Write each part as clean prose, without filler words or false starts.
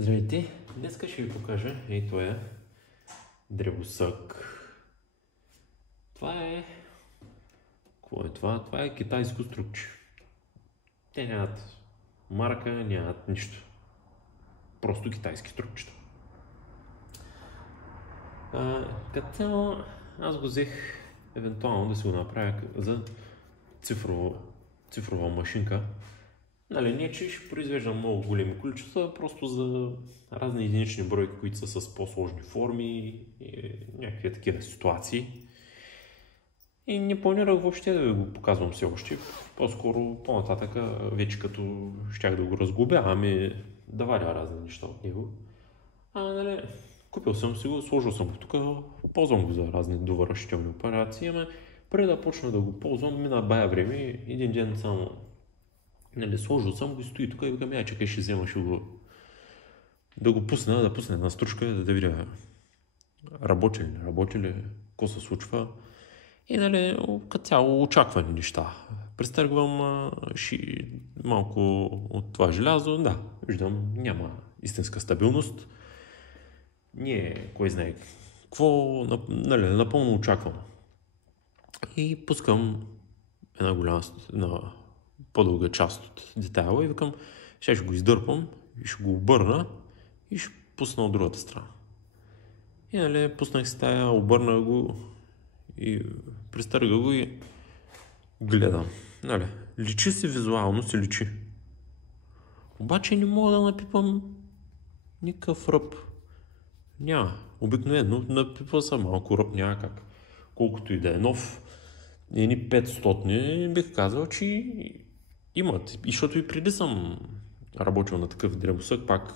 Здравейте! Днеска ще ви покажа, ето е древосък. Това е... Какво е това? Това е китайско струкче. Те нямат марка, нямат нищо. Просто китайски струкчета. Като цяло, аз го взех евентуално да си го направя за цифрова машинка. Нали, не че ще произвеждам много големи количества, просто за разни единични бройки, които са с по-сложни форми и някакви такива ситуации. И не планирах въобще да ви го показвам все още. По-скоро по-нататък, вече като щях да го разглобявам и да варя разни неща от него. Нали, купил съм си го, сложил съм го тук, ползвам го за разни довършителни операции, ама преди да почна да го ползвам, мина бая време, един ден само нали, сложил съм го и стои тук и викам, чакай, ще взема, да го пусна, да пусне една стружка, да видя работи ли, какво се случва. И нали, като цяло очаквани неща. Престъргвам малко от това желязо, да, виждам, няма истинска стабилност. Кой знае какво, нали, напълно очаквам. И пускам една по-дълга част от детайла и викам, ще го издърпам и ще го обърна и ще пусна от другата страна. И нали, пуснах си тая, обърна го и пристърга го и гледам. Нали, личи си визуално, се личи. Обаче не мога да напипам никакъв ръб. Няма. Обикновено напипва съм малко ръб, няма как. Колкото и да е нов, едни 500 бих казал, че имат. И защото и преди съм работил на такъв древосък, пак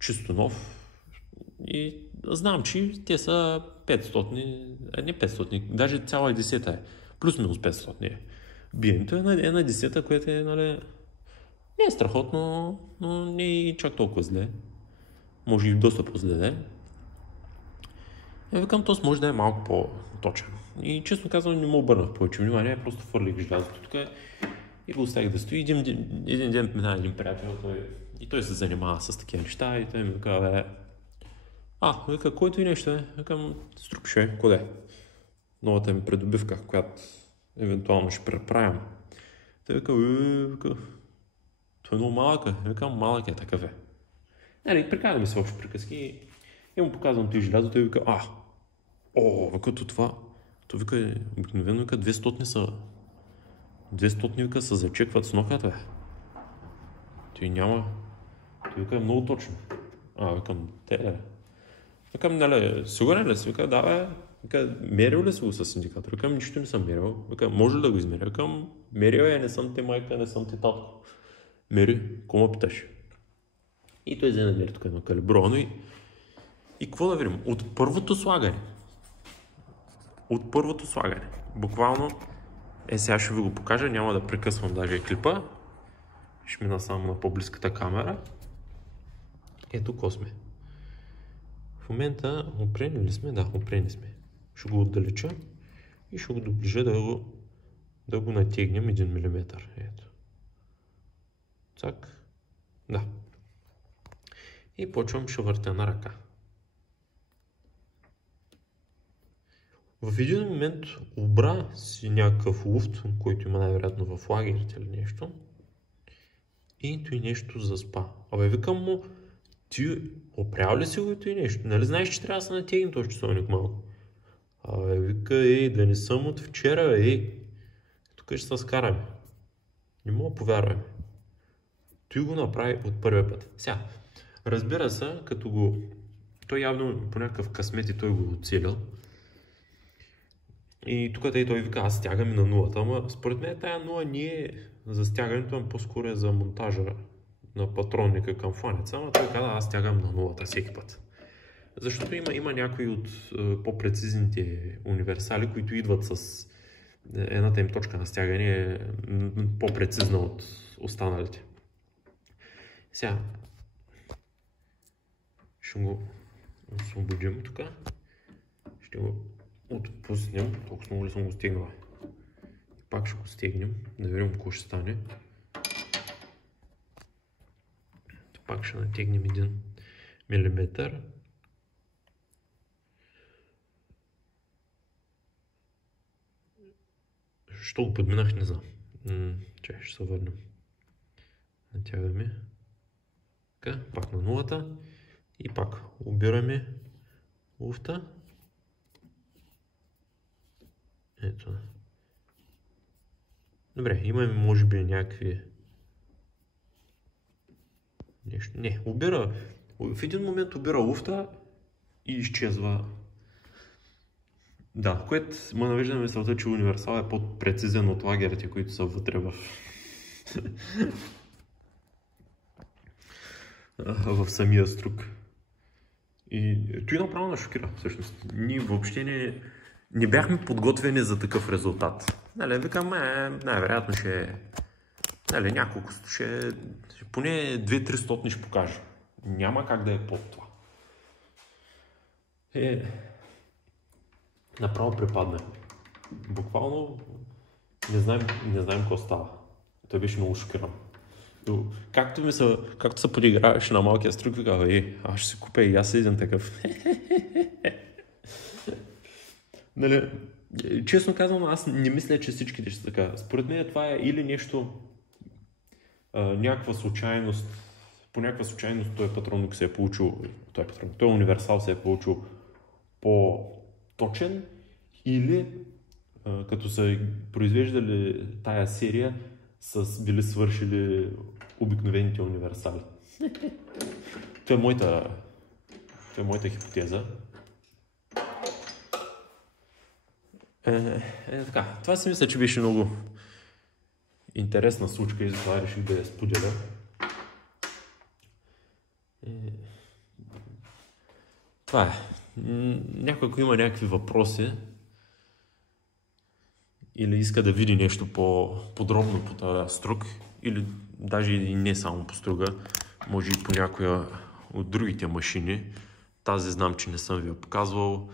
чисто нов. И знам, че те са 500, не 500, даже цяла и десета е. Плюс-минус 500 е. Биенето е на десета, което е, нали, не е страхотно, но не е и чак толкова зле. Може и доста по-зле да е. Викам, този може да е малко по-точен. И честно казвам, не му обърнах повече внимание, просто фърлих желязото тук и го оставих да стои. Един ден мина един приятел, той се занимава с такива неща и той ми казва, вика, който и нещо е? Викам, струкче, къде? Новата ми придобивка, която евентуално ще преправям. Той вика, той е много малък е. Викам, малък е, такъв е. Нали, прикараме се общи приказки и му показвам този желязо, той вика, викато това, то вика, обикновено вика 200 са, 200 вика се зачекват с ноката, бе. Той няма, той вика е много точно. Викам, Викам, нали, сигурен ли си? Вика, да, бе. Вика, мерил ли си го с индикатор? Викам, нищо не съм мерил. Вика, може ли да го измеря? Викам, мерил не съм ти майка, не съм ти татко. Мери, какво ме питаш? И той взе намери тук едно калибровано и какво да видим? От първото слагане. Буквално, сега ще ви го покажа, няма да прекъсвам даже клипа. Ще мина само на по-близката камера. Ето ко сме. В момента опрени ли сме? Да, опрени сме. Ще го отдалеча и ще го доближа да го натегнем 1 мм. Ето. Цак. Да. И почвам, ще въртя на ръка. В един момент обра си някакъв луфт, който има най-вероятно в лагерите или нещо. И той нещо заспа. Викам му, ти опрял ли си го и той нещо? Нали знаеш, че трябва да се натегнем този часовник малко? Вика, да не съм от вчера, тук ще се скараме. Не мога повярваме. Той го направи от първия път. Сега, разбира се, като той явно по някакъв късмет и той го оцелил. И тук той вика, аз стягам и на нулата, ама според мен тая нула не е за стягането, а по-скоро е за монтажа на патронника към фланеца, ама той каза, аз стягам на нулата всеки път. Защото има някои от по-прецизните универсали, които идват с едната им точка на стягане по-прецизна от останалите. Сега ще го освободим тук. Ще го отпуснем. Толкова много ли съм го стегнал. Пак ще го стегнем, да видим какво ще стане. Пак ще натегнем един милиметър. Що го подминах, не знам. Чай, ще се върнем. Натягаме. Така, пак на нулата. И пак обираме луфта. Ето. Добре, имаме може би някакви... Нещо. Не, обира... В един момент обира луфта и изчезва. Да, което ме навежда на мисълта, че универсал е по-прецизен от лагерите, които са вътре в самия струк. И той направо ме шокира, всъщност. Ние въобще не бяхме подготвени за такъв резултат. Нали, викам, най-вероятно ще... Нали, няколко... поне 2-300 ще покажа. Няма как да е под това. Направо препадна. Буквално не знаем какво става. Той беше много шокиран. Както се подиграваше на малкия струк, викава, аз ще си купя и аз един такъв. Нали, честно казвам, аз не мисля, че всичките ще са така. Според мен това е или нещо, някаква случайност, по някаква случайност той патронник се е получил, той универсал се е получил по-точен, или като са произвеждали тая серия, са били свършили обикновените универсали. Това е моята хипотеза. Така, това си мисля, че беше много интересна случка и затова реших да я споделя. Това е. Някой, ако има някакви въпроси или иска да види нещо по-подробно по този струк, или даже и не само по струга, може и по някоя от другите машини. Тази знам, че не съм ви я показвал.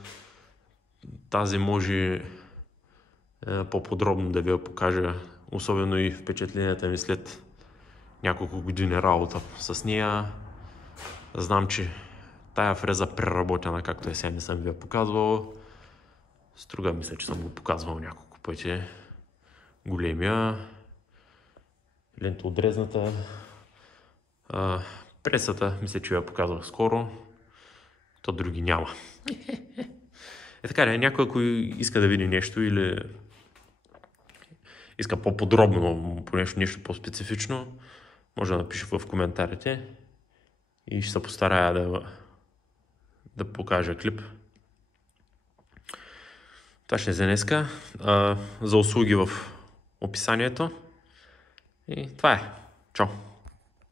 Тази може по-подробно да ви я покажа, особено и впечатленията ми след няколко години работа с нея. Знам, че тая фреза преработена, както е сега, не съм ви я показвал. Струга мисля, че съм го показвал няколко пъти. Големия. Лентоотдрезната. Пресата, мисля, че я показвах скоро. То други няма. Така, някой, ако иска да види нещо или иска по-подробно по нещо по-специфично, може да напише в коментарите и ще се постарая да покажа клип. Това ще е за днеска. За услуги в описанието. И това е. Чао!